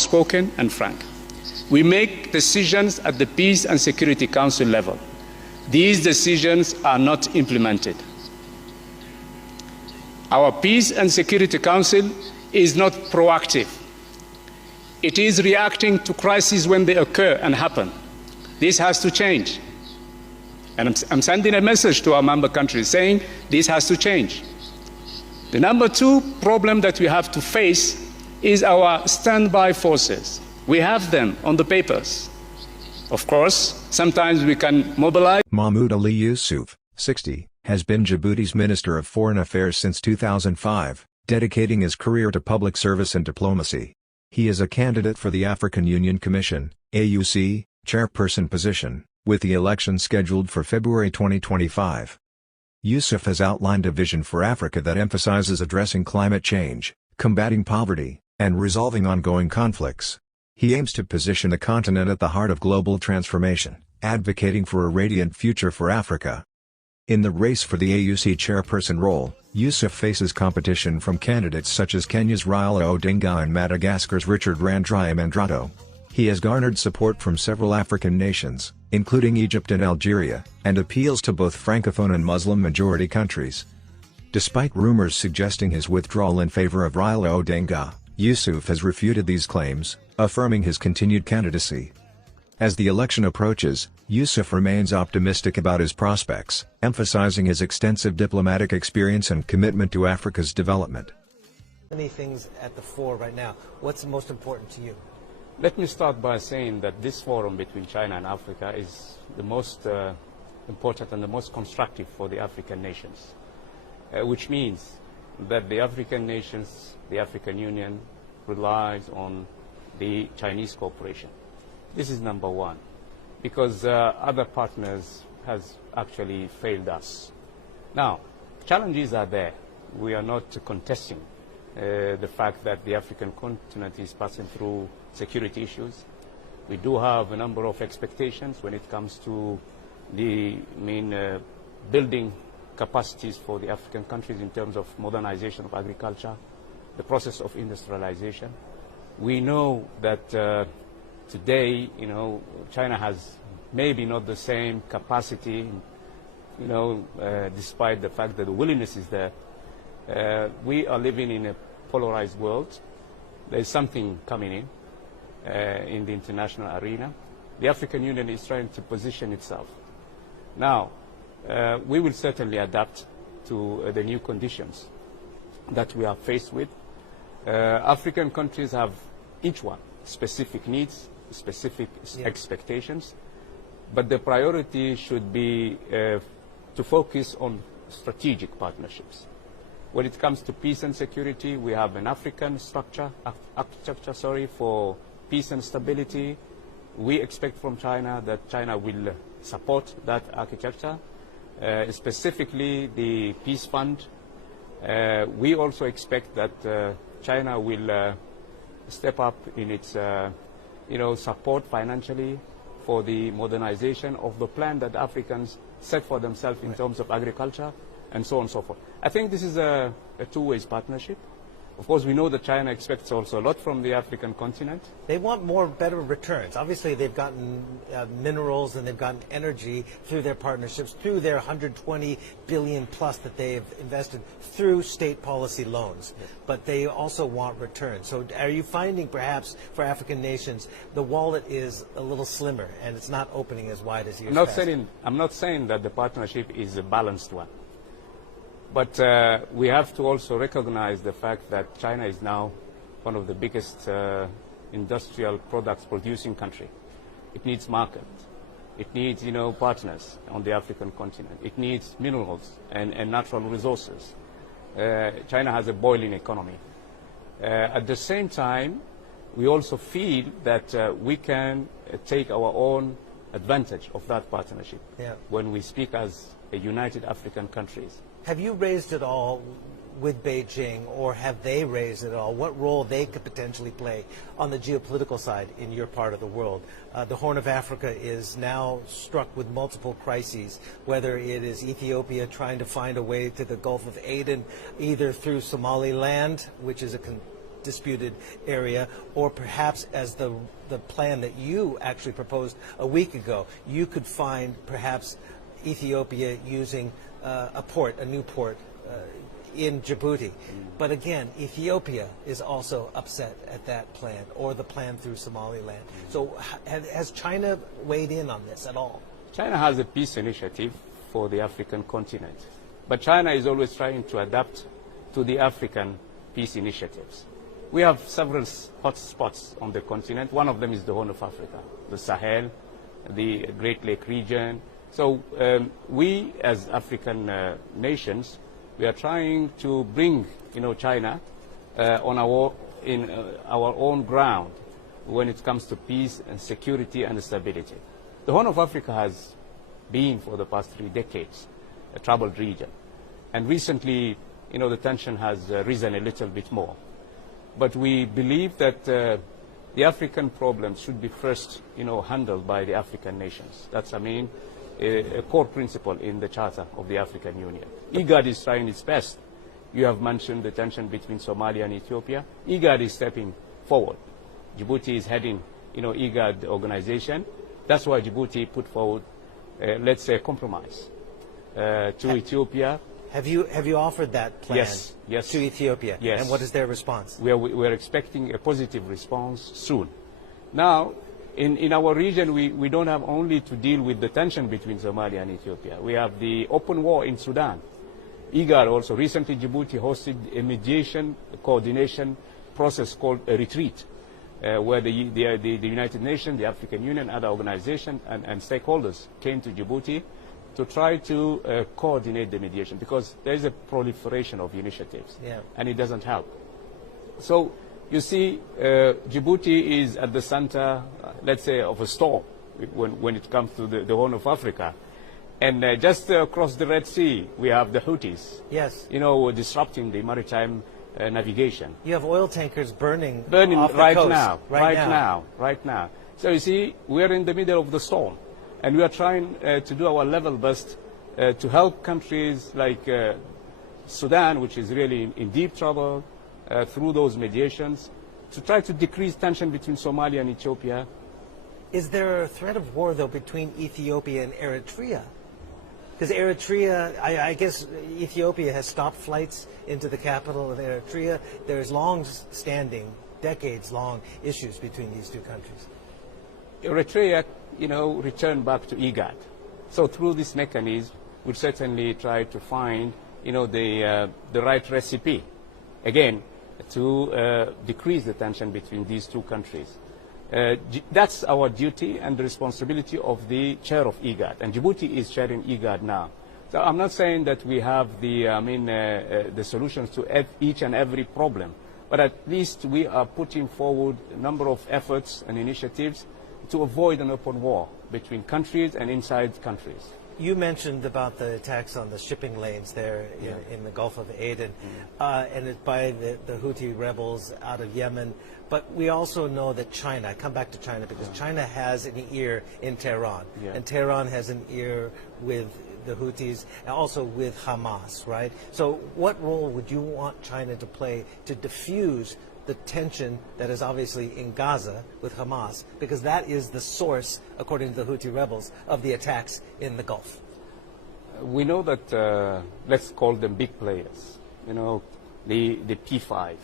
outspoken and frank. We make decisions at the Peace and Security Council level. These decisions are not implemented. Our Peace and Security Council is not proactive. It is reacting to crises when they occur and happen. This has to change. And I'm sending a message to our member countries saying this has to change. The number two problem that we have to face is our standby forces. We have them on the papers. Of course, sometimes we can mobilize. Mahmoud Ali Yusuf, 60, has been Djibouti's Minister of Foreign Affairs since 2005, dedicating his career to public service and diplomacy. He is a candidate for the African Union Commission, AUC, chairperson position, with the election scheduled for February 2025. Yusuf has outlined a vision for Africa that emphasizes addressing climate change, combating poverty, and resolving ongoing conflicts. He aims to position the continent at the heart of global transformation, advocating for a radiant future for Africa. In the race for the AUC chairperson role, Yusuf faces competition from candidates such as Kenya's Raila Odinga and Madagascar's Richard Randriamandrato. He has garnered support from several African nations, including Egypt and Algeria, and appeals to both Francophone and Muslim-majority countries. Despite rumors suggesting his withdrawal in favor of Raila Odinga, Yusuf has refuted these claims, affirming his continued candidacy. As the election approaches, Yusuf remains optimistic about his prospects, emphasizing his extensive diplomatic experience and commitment to Africa's development. Many things at the fore right now. What's most important to you? Let me start by saying that this forum between China and Africa is the most important and the most constructive for the African nations, which means that the African nations, the African Union, relies on the Chinese cooperation. This is number one, because other partners has actually failed us. Now, challenges are there. We are not contesting the fact that the African continent is passing through security issues. We do have a number of expectations when it comes to the building capacities for the African countries in terms of modernization of agriculture, the process of industrialization. We know that today, China has maybe not the same capacity, despite the fact that the willingness is there. We are living in a polarized world. There is something coming in the international arena. The African Union is trying to position itself. Now, we will certainly adapt to the new conditions that we are faced with. African countries have each one specific needs, specific expectations, but the priority should be to focus on strategic partnerships. When it comes to peace and security, we have an African architecture for peace and stability. We expect from China that China will support that architecture, specifically the Peace Fund. We also expect that China will step up in its support financially for the modernization of the plan that Africans set for themselves in terms of agriculture and so on and so forth. I think this is a two-way partnership. Of course, we know that China expects also a lot from the African continent. They want better returns. Obviously, they've gotten minerals and they've gotten energy through their partnerships, through their 120 billion plus that they've invested through state policy loans. Yes. But they also want returns. So are you finding perhaps for African nations the wallet is a little slimmer and it's not opening as wide as years past? I'm not saying that the partnership is a balanced one. But we have to also recognize the fact that China is now one of the biggest industrial products producing country. It needs market. It needs, partners on the African continent. It needs minerals and natural resources. China has a boiling economy. At the same time, we also feel that we can take our own advantage of that partnership when we speak as a united African countries. Have you raised it all with Beijing, or have they raised it all? What role they could potentially play on the geopolitical side in your part of the world? The Horn of Africa is now struck with multiple crises, whether it is Ethiopia trying to find a way to the Gulf of Aden, either through Somaliland, which is a disputed area, or perhaps as the plan that you actually proposed a week ago, you could find perhaps Ethiopia using a new port in Djibouti. But again, Ethiopia is also upset at that plan, or the plan through Somaliland. So has China weighed in on this at all? China has a peace initiative for the African continent, but China is always trying to adapt to the African peace initiatives. We have several hot spots on the continent. One of them is the Horn of Africa, the Sahel, the Great Lake region. So we, as African nations, we are trying to bring, China on our own ground when it comes to peace and security and stability. The Horn of Africa has been, for the past 3 decades, a troubled region. And recently, the tension has risen a little bit more. But we believe that the African problems should be first, handled by the African nations. That's, a core principle in the Charter of the African Union. IGAD is trying its best. You have mentioned the tension between Somalia and Ethiopia. IGAD is stepping forward. Djibouti is heading, IGAD organization. That's why Djibouti put forward, let's say, a compromise to Ethiopia. Have you offered that plan yes. to Ethiopia? Yes. And what is their response? We're expecting a positive response soon. Now, in our region, we don't have only to deal with the tension between Somalia and Ethiopia. We have the open war in Sudan. IGAD also, recently Djibouti hosted a mediation coordination process called a retreat, where the United Nations, the African Union, other organizations and stakeholders came to Djibouti to try to coordinate the mediation, because there is a proliferation of initiatives, and it doesn't help. So you see, Djibouti is at the center, let's say, of a storm when it comes to the Horn of Africa. And just across the Red Sea, we have the Houthis, disrupting the maritime navigation. You have oil tankers burning off the right coast. Right now. So you see, we're in the middle of the storm, and we are trying to do our level best to help countries like Sudan, which is really in deep trouble, through those mediations, to try to decrease tension between Somalia and Ethiopia. Is there a threat of war, though, between Ethiopia and Eritrea? Because Eritrea, I guess Ethiopia has stopped flights into the capital of Eritrea. There's long-standing, decades-long issues between these two countries. Eritrea, returned back to IGAD. So through this mechanism, we'll certainly try to find, the right recipe, again, to decrease the tension between these two countries. That's our duty and the responsibility of the chair of IGAD, and Djibouti is chairing IGAD now. So I'm not saying that we have the solutions to each and every problem, but at least we are putting forward a number of efforts and initiatives to avoid an open war between countries and inside countries. You mentioned about the attacks on the shipping lanes there in the Gulf of Aden, and it's by the Houthi rebels out of Yemen. But we also know that China, I come back to China because China has an ear in Tehran, and Tehran has an ear with the Houthis and also with Hamas, right? So what role would you want China to play to diffuse the tension that is obviously in Gaza with Hamas, because that is the source, according to the Houthi rebels, of the attacks in the Gulf? We know that, let's call them big players, the P5,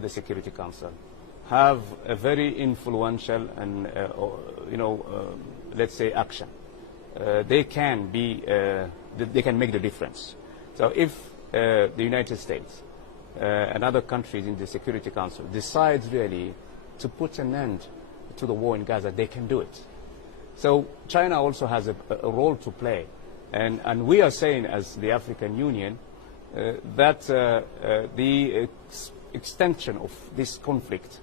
the Security Council, have a very influential and, let's say, action. They can they can make the difference. So if the United States and other countries in the Security Council decides really to put an end to the war in Gaza, they can do it. So China also has a role to play. And we are saying, as the African Union, that the extension of this conflict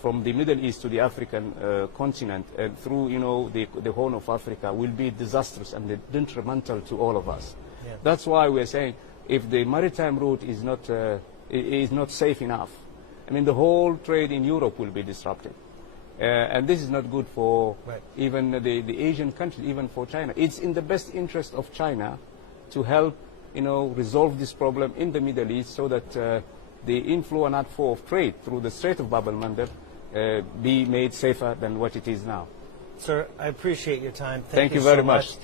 from the Middle East to the African continent and through, the Horn of Africa will be disastrous and detrimental to all of us. That's why we're saying, if the maritime route is not safe enough, the whole trade in Europe will be disrupted. And this is not good for even the Asian countries, even for China. It's in the best interest of China to help, resolve this problem in the Middle East so that the inflow and outflow of trade through the Strait of Bab el-Mandeb be made safer than what it is now. Sir, I appreciate your time. Thank you so very much.